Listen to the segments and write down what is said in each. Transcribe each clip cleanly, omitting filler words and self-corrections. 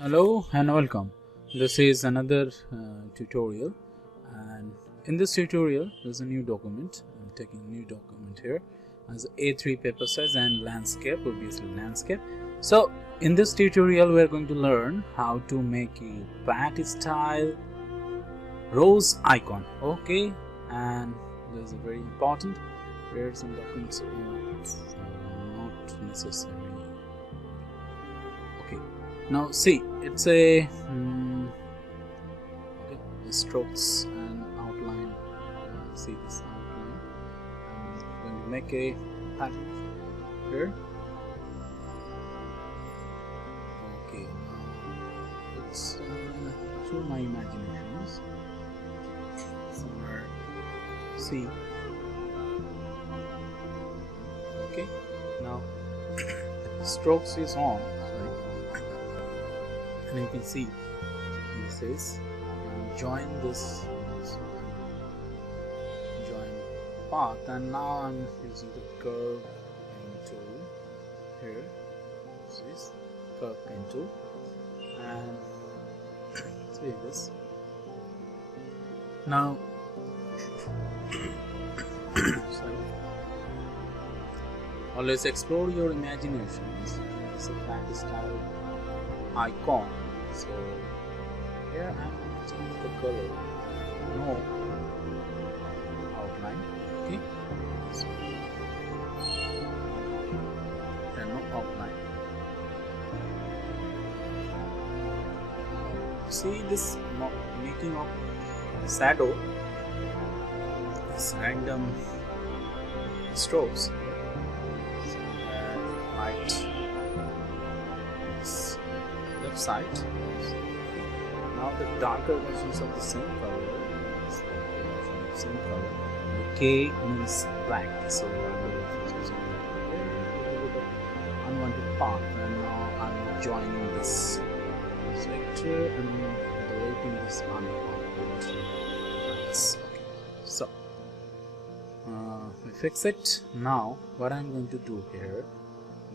Hello and welcome. This is another tutorial, and in this tutorial there's a new document. I'm taking a new document here as A3 paper size and landscape, obviously landscape. So in this tutorial we're going to learn how to make a bat style rose icon. Okay, and there's a very important where some documents are not necessary. Okay, now see, it's a okay, the strokes and outline. See this outline. I'm going to make a pattern here. Okay, now it's through my imaginations. Somewhere, see. Okay, now strokes is on. And you can see this is join this join path, and now I'm using the curve pen tool here. This is curve pen tool, and see this. Now always explore your imaginations. This is a flat style icon. So here I'm going to change the color. No outline. Okay. So there no outline. See this making of shadow, this random strokes. So right. Left side. Now the darker versions of the same color, the K means black, so unwanted path, and now I'm joining this vector and deleting this unwanted. Okay, so we fix it. Now what I'm going to do here,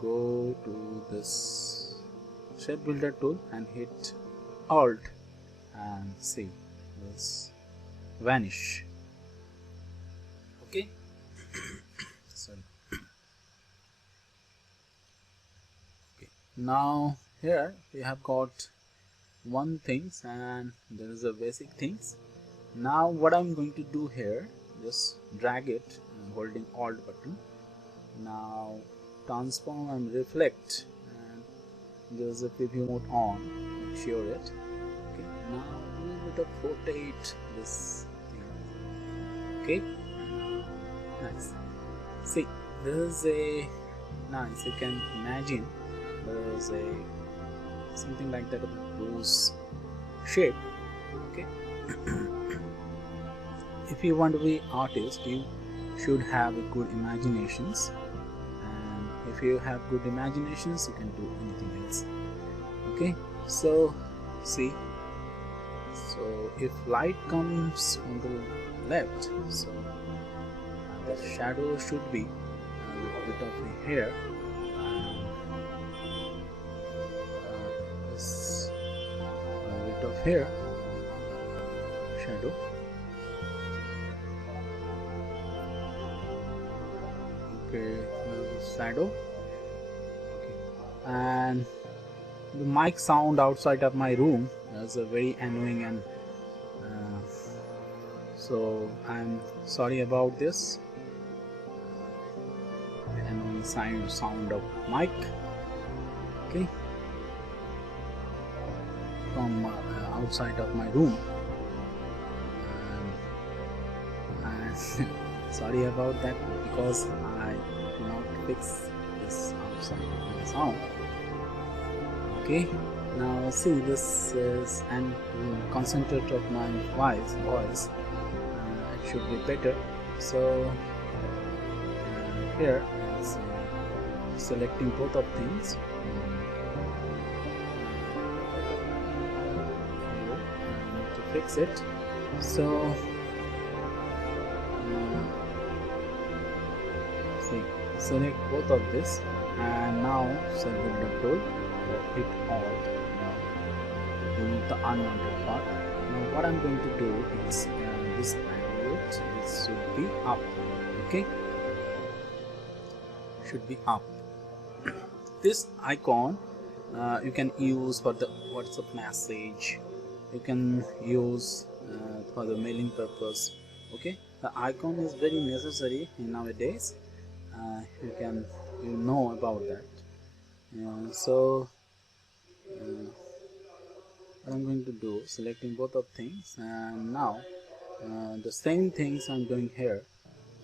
go to this shape builder tool and hit Alt and see this vanish. Okay. Sorry. Okay, now here we have got one things and there is a basic things. Now what I'm going to do here, just drag it holding Alt button. Now transform and reflect, there's a preview mode on, make sure it. Okay, now a little bit of rotate this thing. Okay, nice. See, there's a nice, you can imagine there's a something like that of a rose shape. Okay. If you want to be artist, you should have a good imaginations. If you have good imaginations, you can do anything else. Okay, so see, so if light comes on the left, so the shadow should be a little bit of a hair, and this a bit of hair shadow. Okay, shadow. Okay, and the mic sound outside of my room is a very annoying, and so I'm sorry about this annoying sound of mic. Okay, from outside of my room, and sorry about that because I do not fix this outside of my sound. Okay, now see, this is and concentrate of my voice. It should be better. So here it's selecting both of things. To fix it, so see, select both of this, and now select the tool, hit Alt. Now remove the unwanted part. Now what I'm going to do is this root, this should be up. Okay, should be up. This icon you can use for the WhatsApp message, you can use for the mailing purpose. Okay, the icon is very necessary nowadays. You know about that. So what I'm going to do, selecting both of things, and now the same things I'm doing here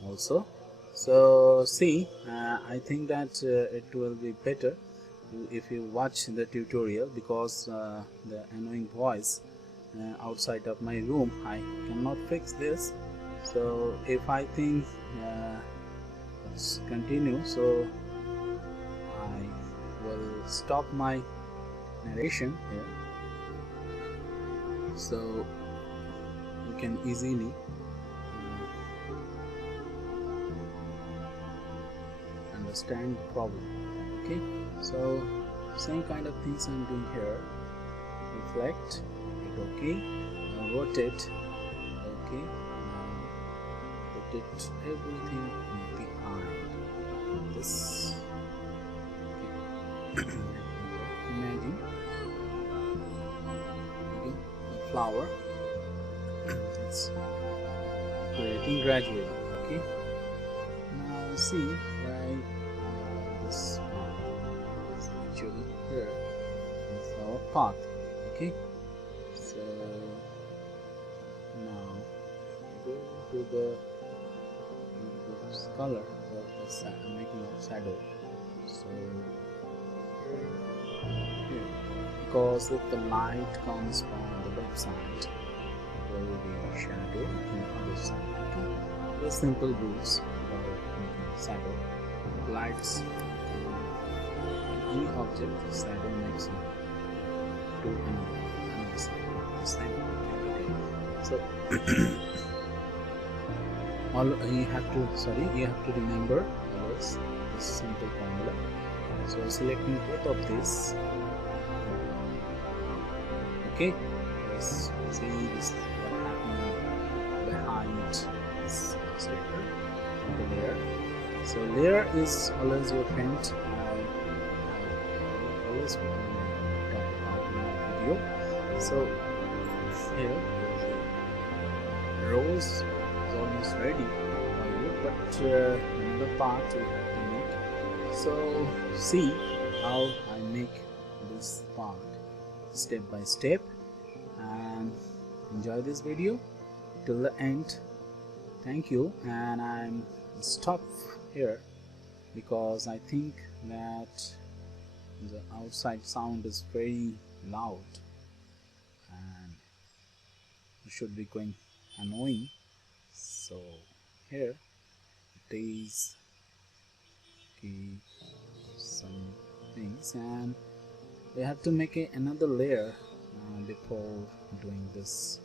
also. So see, I think that it will be better if you watch the tutorial, because the annoying voice outside of my room, I cannot fix this. So if I think continue, so I will stop my narration here, so you can easily understand the problem. Okay, so same kind of things I'm doing here. Reflect, hit OK, now rotate, okay, rotate everything behind this. Okay. Imagine, okay, the flower, it's creating gradually. Okay, now see why this path is actually here. It's our path. Okay, so now go to the color of the making of shadow. So here, because if the light comes from the left side, there will be a shadow on the other side. Okay, the simple rules for making shadow. Lights any object, the shadow makes it to another side, the same object. Okay, so you have to remember always this simple formula. So selecting both of these. Okay, let's see this what happening behind this sticker, the layer. So layer is always your friend. I always talk about in my video. So here rows is almost ready for you, but another part we have to make. So see how I make this part step by step, and enjoy this video till the end. Thank you, and I'm stop here because I think that the outside sound is very loud and it should be going annoying. So here it is, okay, some things, and we have to make another layer before doing this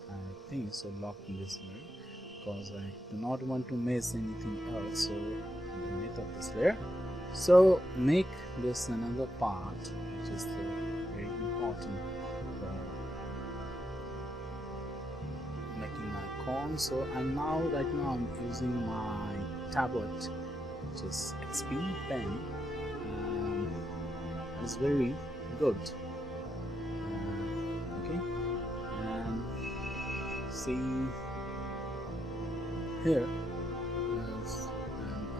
thing. So lock this layer because I do not want to mess anything else. So underneath of this layer, so make this another part which is very important for making icon. So right now I'm using my tablet, which is XP pen. It's very good. Okay, and see here,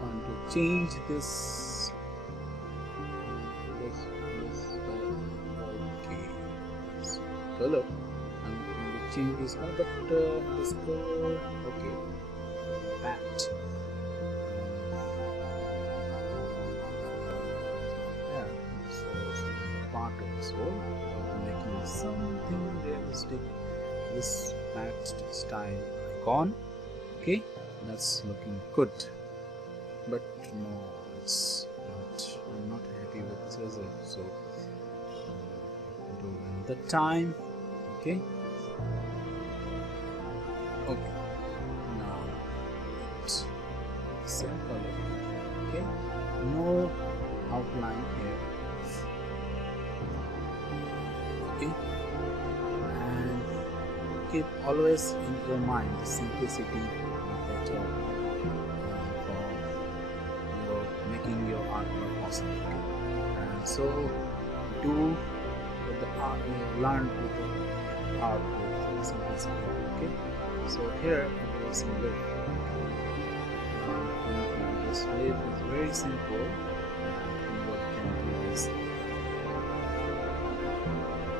I'm going to change this. Okay, this color. I'm going to change this color, but this color, okay, that. So making something realistic, this patched style icon. Okay, that's looking good, but no, it's not. I'm not happy with this result. So do another time. Okay, okay, now it's same color. Okay, no outline here. Okay, keep always in your mind the simplicity better for your making your artwork possible. And so do with the art, learn with the art with simplicity. Okay, so here it was in live. This live is very simple, and you can do this.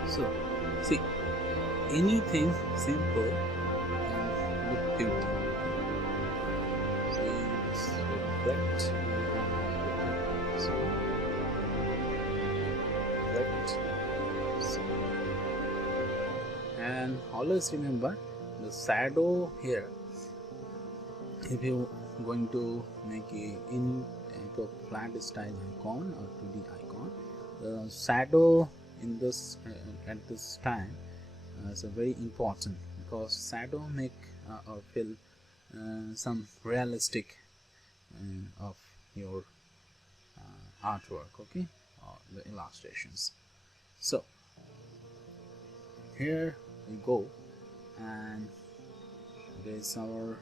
So see, anything simple and with beauty. See this reflect. So reflect. So, and always remember the shadow here. If you going to make any type of flat style icon or 2D icon, the shadow in this at this time is very important, because shadow make or fill some realistic of your artwork, okay, or the illustrations. So here we go, and there is our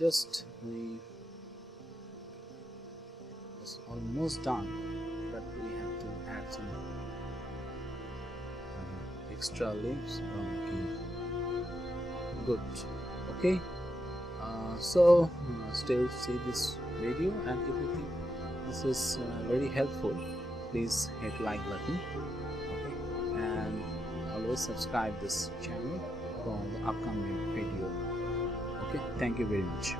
we is almost done, but we have to add some extra leaves for making good. Okay, so still see this video, and if you think this is very helpful, please hit like button, okay, and always subscribe this channel for the upcoming video. Okay, thank you very much.